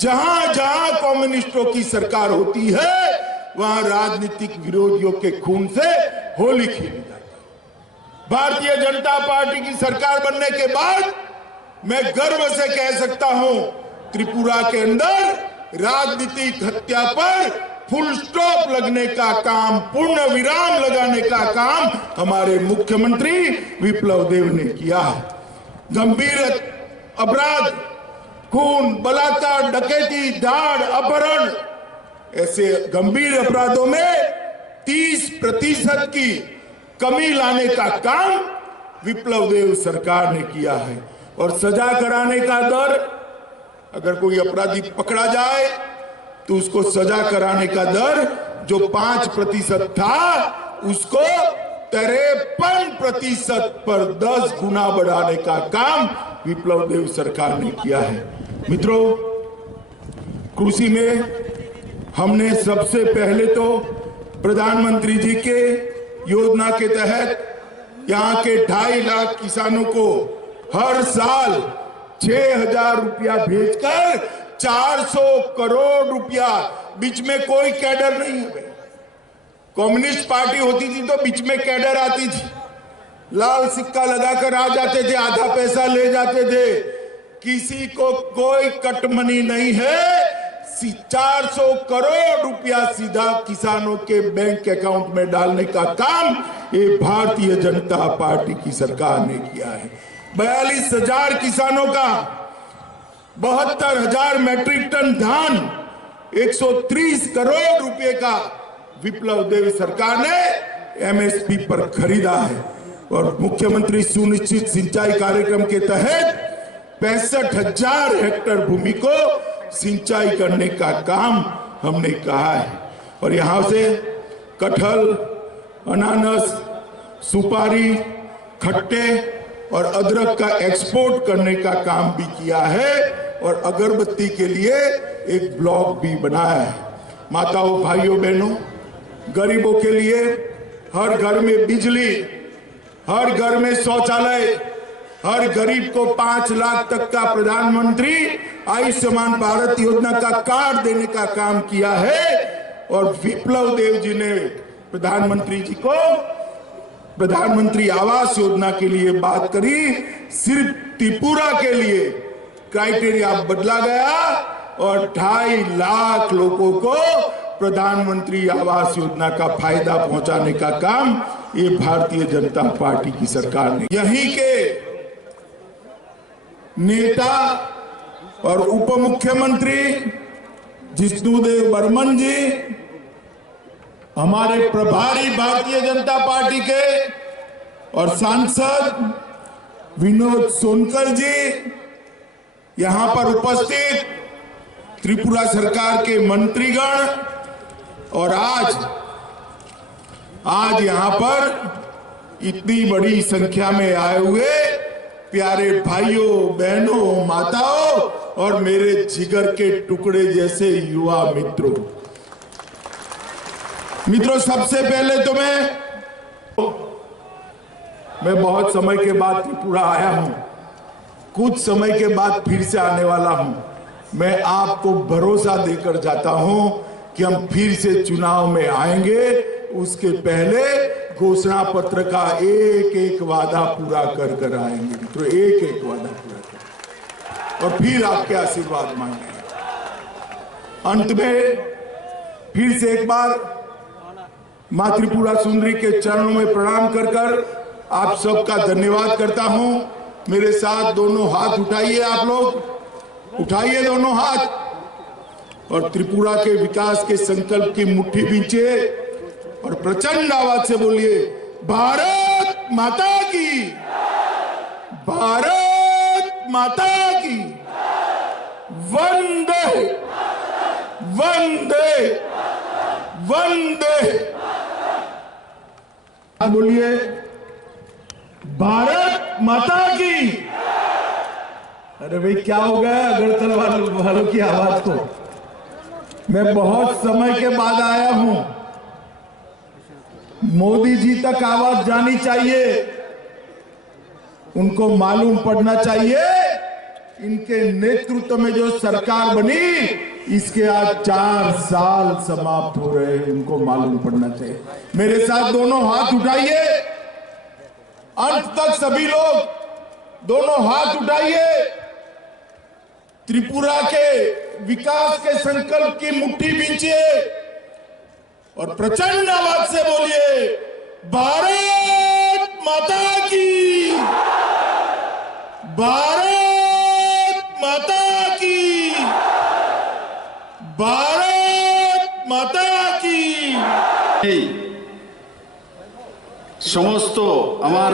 जहां जहां कम्युनिस्टों की सरकार होती है वहां राजनीतिक विरोधियों के खून से होली खेली जाती है। भारतीय जनता पार्टी की सरकार बनने के बाद मैं गर्व से कह सकता हूं, त्रिपुरा के अंदर राजनीतिक हत्या पर फुल स्टॉप लगने का काम, पूर्ण विराम लगाने का काम हमारे मुख्यमंत्री विप्लव देव ने किया है। गंभीर अपराध, खून, बलात्कार, डकैती, दाड़, अपहरण, ऐसे गंभीर अपराधों में 30% की कमी लाने का काम विप्लव देव सरकार ने किया है। और सजा कराने का दर, अगर कोई अपराधी पकड़ा जाए तो उसको सजा कराने का दर जो 5% था उसको 53% पर 10 गुना बढ़ाने का काम विप्लव देव सरकार ने किया है। मित्रों, कृषि में हमने सबसे पहले तो प्रधानमंत्री जी के योजना के तहत यहाँ के 2.5 लाख किसानों को हर साल 6,000 रुपया भेजकर 400 करोड़ रुपया, बीच में कोई कैडर नहीं है। कम्युनिस्ट पार्टी होती थी तो बीच में कैडर आती थी, लाल सिक्का लगाकर आ जाते थे, आधा पैसा ले जाते थे। किसी को कोई कटमनी नहीं है। 400 करोड़ रुपया सीधा किसानों के बैंक अकाउंट में डालने का काम ये भारतीय जनता पार्टी की सरकार ने किया है। 42,000 किसानों का 72,000 मैट्रिक टन धान, 130 करोड़ रुपए का विप्लव देव सरकार ने एमएसपी पर खरीदा है। और मुख्यमंत्री सुनिश्चित सिंचाई कार्यक्रम के तहत 65,000 हेक्टेयर भूमि को सिंचाई करने का काम हमने कहा है। और यहां से कटहल, अनानास, सुपारी, खट्टे और अदरक का एक्सपोर्ट करने का काम भी किया है। और अगरबत्ती के लिए एक ब्लॉक भी बनाया है। माताओं, भाइयों, बहनों, गरीबों के लिए हर घर में बिजली, हर घर में शौचालय, हर गरीब को 5 लाख तक का प्रधानमंत्री आयुष्मान भारत योजना का कार्ड देने का काम किया है। और विप्लव देव जी ने प्रधानमंत्री जी को प्रधानमंत्री आवास योजना के लिए बात करी। सिर्फ त्रिपुरा के लिए क्राइटेरिया बदला गया और 2.5 लाख लोगों को प्रधानमंत्री आवास योजना का फायदा पहुंचाने का काम ये भारतीय जनता पार्टी की सरकार ने। यहीं के नेता और उप मुख्यमंत्री जिष्णुदेव बर्मन जी, हमारे प्रभारी भारतीय जनता पार्टी के और सांसद विनोद सोनकर जी, यहां पर उपस्थित त्रिपुरा सरकार के मंत्रीगण और आज यहां पर इतनी बड़ी संख्या में आए हुए प्यारे भाइयों, बहनों, माताओं और मेरे जिगर के टुकड़े जैसे युवा मित्रों, सबसे पहले तो मैं बहुत समय के बाद त्रिपुरा आया हूं, कुछ समय के बाद फिर से आने वाला हूं। मैं आपको भरोसा देकर जाता हूं कि हम फिर से चुनाव में आएंगे। उसके पहले घोषणा पत्र का एक वादा पूरा कर आएंगे मित्रों, एक वादा पूरा कर, और फिर आपके आशीर्वाद मांगेंगे। अंत में फिर से एक बार मां त्रिपुरा सुंदरी के चरणों में प्रणाम कर आप सबका धन्यवाद करता हूं। मेरे साथ दोनों हाथ उठाइए, आप लोग उठाइए दोनों हाथ और त्रिपुरा के विकास के संकल्प की मुट्ठी बींचिए और प्रचंड आवाज से बोलिए, भारत माता की, भारत माता की, वंदे वंदे वंदे। बोलिए, भारत माता की। अरे भाई क्या हो गया अगरतला वालों की आवाज को? मैं बहुत समय के बाद आया हूं, मोदी जी तक आवाज जानी चाहिए, उनको मालूम पड़ना चाहिए इनके नेतृत्व में जो सरकार बनी, इसके आज 4 साल समाप्त हो रहे हैं, इनको मालूम पड़ना चाहिए। मेरे साथ दोनों हाथ उठाइए, अंत तक सभी लोग दोनों हाथ उठाइए। त्रिपुरा के विकास के संकल्प की मुट्ठी बींचिए और प्रचंड आवाज से बोलिए, भारत माता की, भारत माता की, भारत माता की। समस्त আমার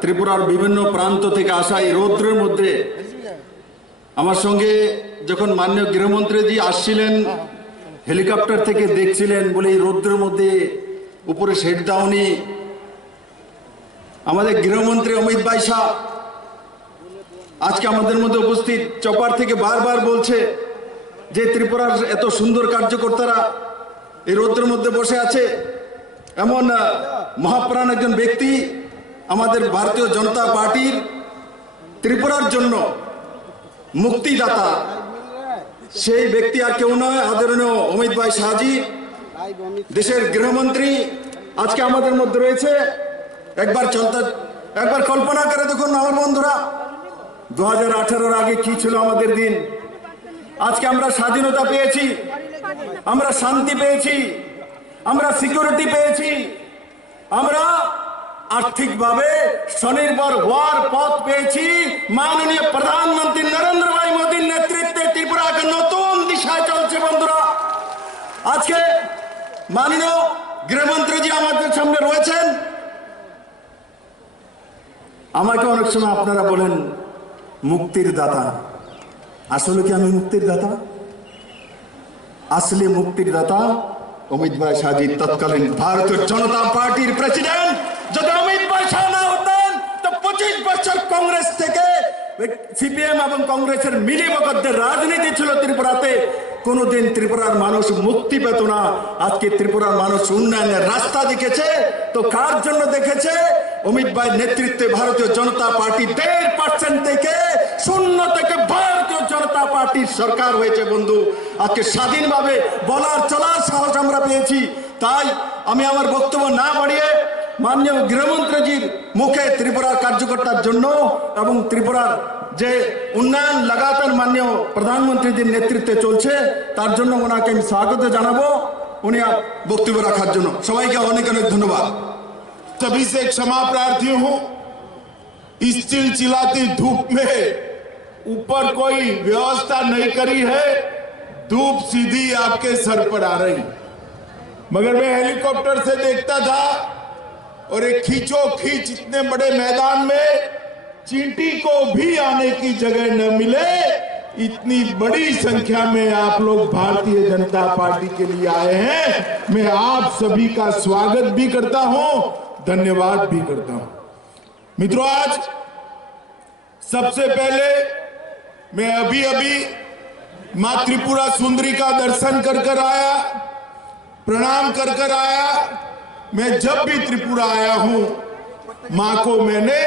ত্রিপুরার বিভিন্ন প্রান্ত থেকে আসা এই রৌদ্রের মধ্যে আমার সঙ্গে যখন মাননীয় গৃহমন্ত্রীজি আসছিলেন, হেলিকপ্টার থেকে দেখছিলেন বলে এই রৌদ্রের মধ্যে উপরে শেড দাওনি, আমাদের গৃহমন্ত্রী অমিত ভাই শাহ আজকে আমাদের মধ্যে উপস্থিত, চপার থেকে বারবার বলছে যে ত্রিপুরার এত সুন্দর কার্যকর্তারা এই রৌদ্রের মধ্যে বসে আছে। এমন মহাপ্রাণ একজন ব্যক্তি আমাদের ভারতীয় জনতা পার্টির ত্রিপুরার জন্য মুক্তিদাতা, সেই ব্যক্তি আর কেউ নয়, আদরণীয় অমিত ভাই শাহজি, দেশের গৃহমন্ত্রী আজকে আমাদের মধ্যে রয়েছে। একবার কল্পনা করে দেখুন আমার বন্ধুরা, 2018 আগে কি ছিল আমাদের দিন। আজকে আমরা স্বাধীনতা পেয়েছি, আমরা শান্তি পেয়েছি, আমরা সিকিউরিটি পেয়েছি, আমরা আর্থিকভাবে স্বনির্ভর হওয়ার পথ পেয়েছি। মাননীয় প্রধানমন্ত্রী নরেন্দ্র ভাই মোদীর নেতৃত্বে ত্রিপুরাকে নতুন দিশায় চলছে বন্ধুরা। আজকে মাননীয় গৃহমন্ত্রীজি আমাদের সামনে রয়েছেন। আমাকে অনেক সময় আপনারা বলেন মুক্তির দাতা, আসলে কি আমি মুক্তির দাতা? আসলে মুক্তির দাতা অমিত ভাই শাহজি, তৎকালীন ভারতীয় জনতা পার্টির প্রেসিডেন্ট। যদি অমিত ভাই শাহ না হতেন তো 25 বছর কংগ্রেস থেকে সিপিএম এবং কংগ্রেসের মিলিভগতের রাজনীতি ছিল ত্রিপুরাতে, কোনোদিন ত্রিপুরার মানুষ মুক্তি পেত না। আজকে ত্রিপুরার মানুষ উন্নয়নের রাস্তা দেখেছে, তো কার জন্য দেখেছে? অমিত ভাই নেতৃত্বে ভারতীয় জনতা পার্টি 1.5% থেকে 0 থেকে ভারতীয় জনতা পার্টির সরকার হয়েছে বন্ধু। আজকে স্বাধীনভাবে বলার চলার সাহস আমরা পেয়েছি। তাই আমি আমার বক্তব্য না বাড়িয়ে মাননীয় গৃহমন্ত্রীজির মুখে ত্রিপুরার কার্যকর্তার জন্য এবং ত্রিপুরার যে উন্নয়ন লাগাতার মাননীয় প্রধানমন্ত্রীজির নেতৃত্বে চলছে, তার জন্য ওনাকে আমি স্বাগত জানাবো উনি বক্তব্য রাখার জন্য। সবাইকে অনেক অনেক ধন্যবাদ। सभी से क्षमा प्रार्थी हूं, इस चिलचिलाती धूप में ऊपर कोई व्यवस्था नहीं करी है, धूप सीधी आपके सर पर आ रही, मगर मैं हेलीकॉप्टर से देखता था और एक खींचो खींच इतने बड़े मैदान में चींटी को भी आने की जगह न मिले, इतनी बड़ी संख्या में आप लोग भारतीय जनता पार्टी के लिए आए हैं। मैं आप सभी का स्वागत भी करता हूं, धन्यवाद भी करता हूं। मित्रों, आज सबसे पहले मैं अभी मां त्रिपुरा सुंदरी का दर्शन कर आया, प्रणाम कर आया। मैं जब भी त्रिपुरा आया हूं, मां को मैंने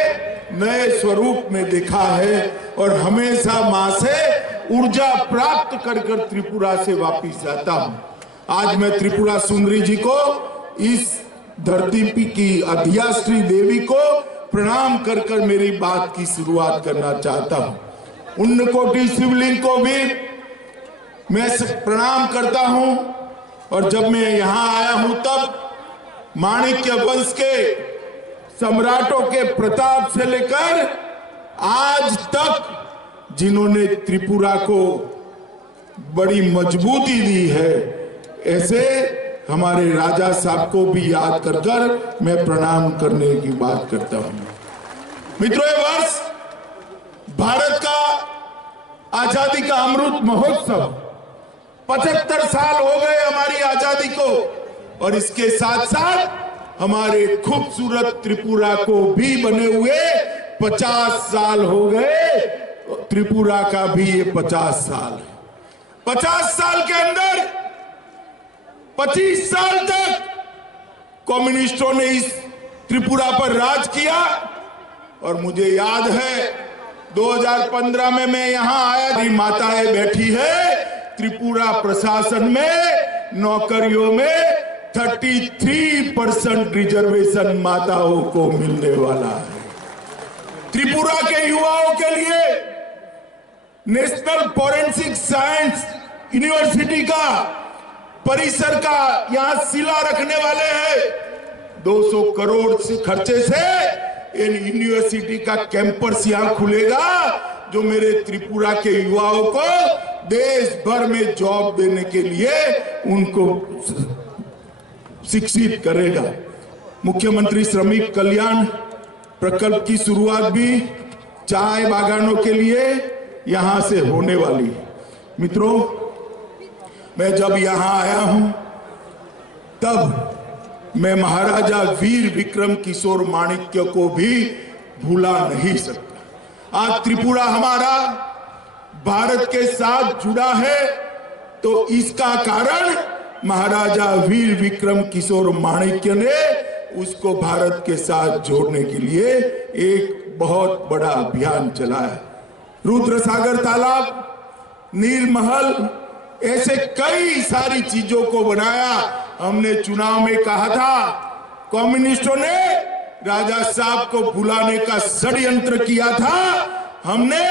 नए स्वरूप में देखा है और हमेशा मां से ऊर्जा प्राप्त कर त्रिपुरा से वापिस जाता हूं। आज मैं त्रिपुरा सुंदरी जी को, इस धरती की अधियात्री देवी को प्रणाम कर मेरी बात की शुरुआत करना चाहता हूं। उन्नकोटि शिवलिंग को भी मैं प्रणाम करता हूं और जब मैं यहां आया हूं तब माणिक्य वंश के सम्राटों के प्रताप से लेकर आज तक जिन्होंने त्रिपुरा को बड़ी मजबूती दी है, ऐसे हमारे राजा साहब को भी याद कर मैं प्रणाम करने की बात करता हूं। मित्रों, ये वर्ष भारत का आजादी का अमृत महोत्सव, 75 साल हो गए हमारी आजादी को, और इसके साथ साथ हमारे खूबसूरत त्रिपुरा को भी बने हुए 50 साल हो गए। त्रिपुरा का भी ये 50 साल है। 50 साल के अंदर 25 साल तक कम्युनिस्टों ने इस त्रिपुरा पर राज किया, और मुझे याद है 2015 में मैं यहां आया, माताएं बैठी है। त्रिपुरा प्रशासन में नौकरियों में 33% रिजर्वेशन माताओं को मिलने वाला है। त्रिपुरा के युवाओं के लिए नेशनल फोरेंसिक साइंस यूनिवर्सिटी का परिसर का यहां शिला रखने वाले हैं। 200 करोड़ से खर्चे से इन यूनिवर्सिटी का कैंपस यहां खुलेगा, जो मेरे त्रिपुरा के युवाओं को देश भर में जॉब देने के लिए उनको शिक्षित करेगा। मुख्यमंत्री श्रमिक कल्याण प्रकल्प की शुरुआत भी चाय बागानों के लिए यहां से होने वाली है। मित्रों, मैं जब यहां आया हूं तब मैं महाराजा वीर विक्रम किशोर माणिक्य को भी भूला नहीं सकता। आज त्रिपुरा हमारा भारत के साथ जुड़ा है तो इसका कारण महाराजा वीर विक्रम किशोर माणिक्य ने उसको भारत के साथ जोड़ने के लिए एक बहुत बड़ा अभियान चलाया। रुद्रसागर तालाब, नीलमहल, ऐसे कई सारी चीजों को बनाया। हमने चुनाव में कहा था, कम्युनिस्टों ने राजा साहब को भुलाने का षड्यंत्र किया था। हमने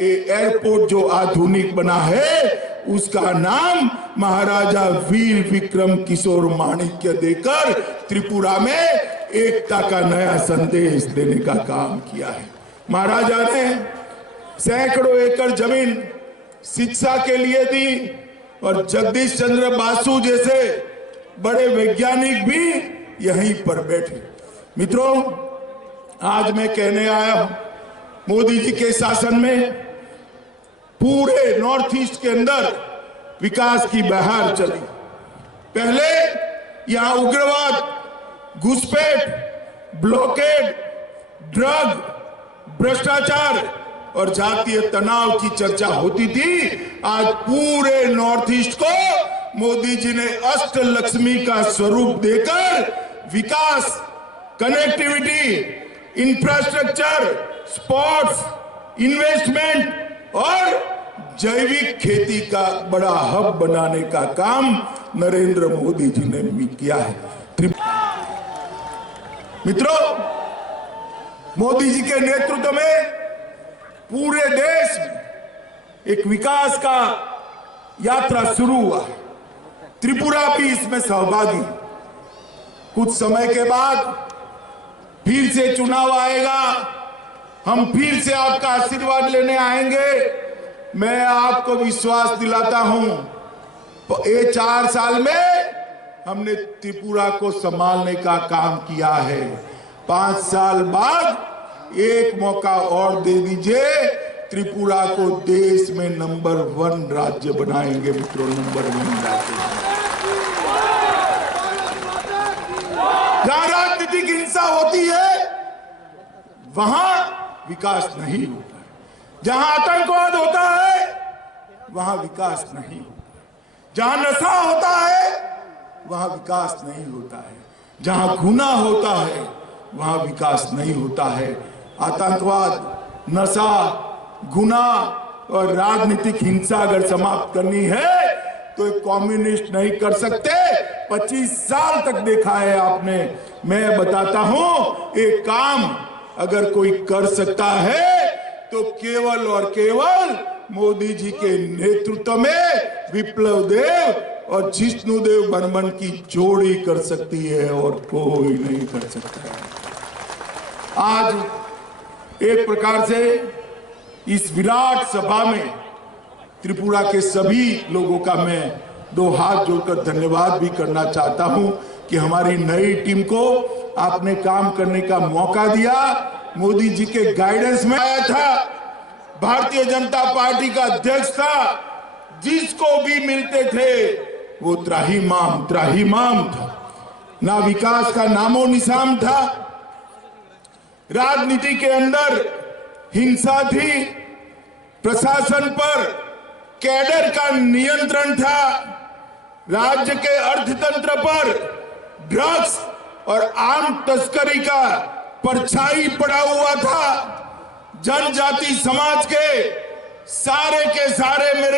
एयरपोर्ट जो आधुनिक बना है उसका नाम महाराजा वीर विक्रम किशोर माणिक्य देकर त्रिपुरा में एकता का नया संदेश देने का काम किया है। महाराजा ने सैकड़ों एकड़ जमीन शिक्षा के लिए दी और जगदीश चंद्र बासु जैसे बड़े वैज्ञानिक भी यहीं पर बैठे। मित्रों, आज मैं कहने आया हूं, मोदी जी के शासन में पूरे नॉर्थ ईस्ट के अंदर विकास की बहार चली। पहले यहां उग्रवाद, घुसपैठ, ब्लॉकेड, ड्रग, भ्रष्टाचार और जातीय तनाव की चर्चा होती थी। आज पूरे नॉर्थ ईस्ट को मोदी जी ने अष्ट लक्ष्मी का स्वरूप देकर विकास, कनेक्टिविटी, इंफ्रास्ट्रक्चर, स्पोर्ट्स, इन्वेस्टमेंट और जैविक खेती का बड़ा हब बनाने का काम नरेंद्र मोदी जी ने भी किया है। मित्रों, मोदी जी के नेतृत्व में पूरे देश में एक विकास का यात्रा शुरू हुआ। त्रिपुरा भी इसमें सहभागी। कुछ समय के बाद फिर से चुनाव आएगा, हम फिर से आपका आशीर्वाद लेने आएंगे। मैं आपको विश्वास दिलाता हूं, ये 4 साल में हमने त्रिपुरा को संभालने का काम किया है। 5 साल बाद एक मौका और दे दीजिए, त्रिपुरा को देश में नंबर 1 राज्य बनाएंगे। मित्रों, नंबर 1 राज्य। जहां राजनीतिक हिंसा होती है वहां विकास नहीं होता। जहां आतंकवाद होता है वहां विकास नहीं होता। जहां नशा होता है वहां विकास नहीं होता है। जहां गुना होता है वहां विकास नहीं होता है। आतंकवाद, नशा, गुना और राजनीतिक हिंसा अगर समाप्त करनी है तो एक कम्युनिस्ट नहीं कर सकते। 25 साल तक देखा है आपने। मैं बताता हूं, एक काम अगर कोई कर सकता है तो केवल और केवल मोदी जी के नेतृत्व में विप्लव देव और जिष्णुदेव बर्मन की जोड़ी कर सकती है और कोई नहीं कर सकता। आज एक प्रकार से इस विराट सभा में त्रिपुरा के सभी लोगों का मैं 2 हाथ जोड़कर धन्यवाद भी करना चाहता हूं कि हमारी नई टीम को आपने काम करने का मौका दिया। मोदी जी के गाइडेंस में आया था, भारतीय जनता पार्टी का अध्यक्ष था, जिसको भी मिलते थे वो त्राहिमाम था। ना विकास का नामो निशान था। राजनीति के अंदर हिंसा थी, प्रशासन पर कैडर का नियंत्रण था, राज्य के अर्थतंत्र पर ड्रग्स और आम तस्करी का परछाई पड़ा हुआ था। जनजाति समाज के सारे मेरे